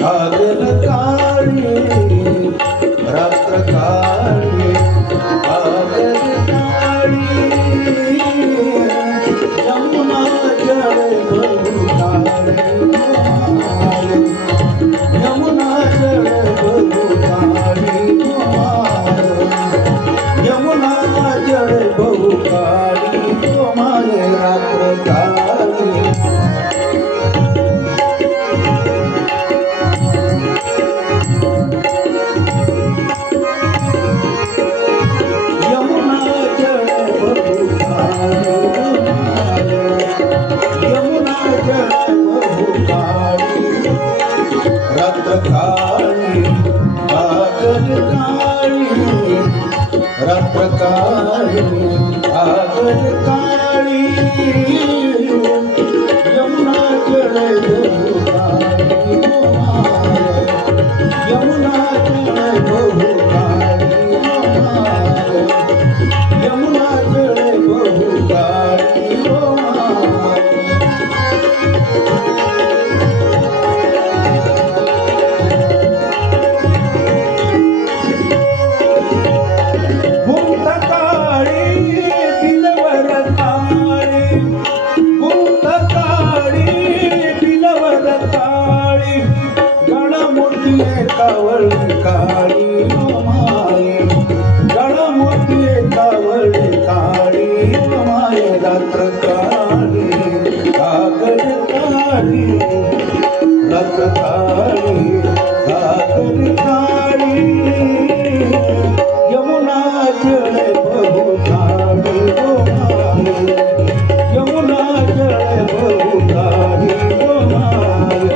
कागद काळी रात्र काळी कागद काळी यमुना जळ बहु काळी यमुना जळ बहु काळी यमुना जळ बहु काळी रात्र काळी रात्र काळी कागद काळी यमुना जळ बहु काळी यमुना जळ बहु काळी यमुना जळ बहु काळी कावळी काळी माये गळा मोठी कावळी काळी माये रात्र काळी कागद काळी रात्र काळी कागद काळी यमुना जळ बहु काळी माये यमुना जळ बहु काळी माये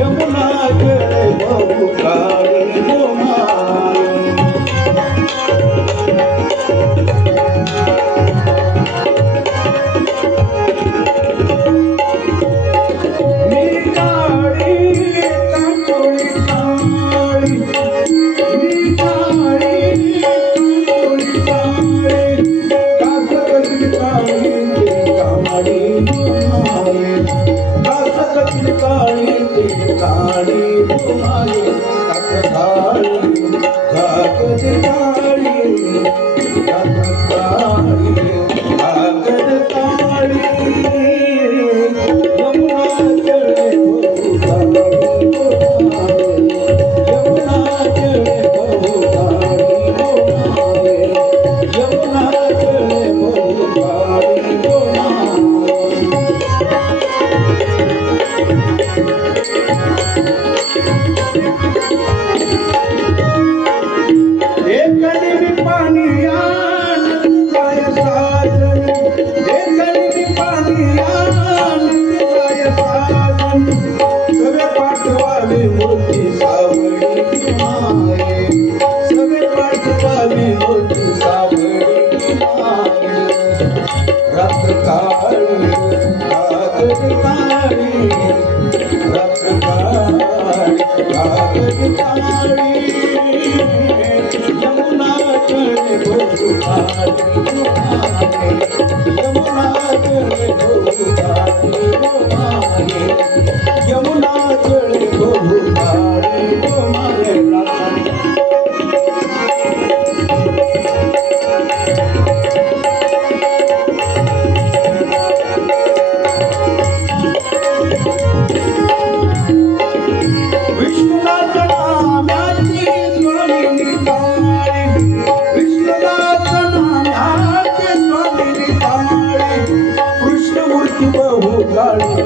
यमुना जळ बहु काळी मी काळी कांचोळी काळी मी काळी कांचोळी काळी कासकची काळी काळी कासकची काळी काळी कागद काळी कागद काळी कागद काळी यमुना जळ बहु काळी यमुना जळ बहु काळी यमुना जळ बहु काळी रात्र काळी कागद काळी रात्र काळी कागद काळी यमुना जळ बहु काळी यमुना जळ बहु काळी यमुना जळ बहु काळी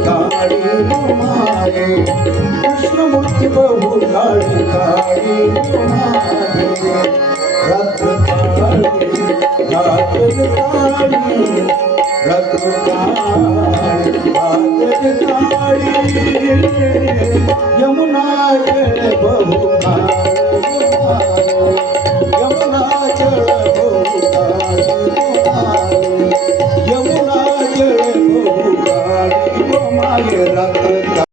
काळी माये कृष्णमूर्ती बहु काळी काळी माये रात्र काळी कागद काळी रात्र काळी कागद काळी यमुना जळ बहु काळी यमुना जळ बहु काळी यमुना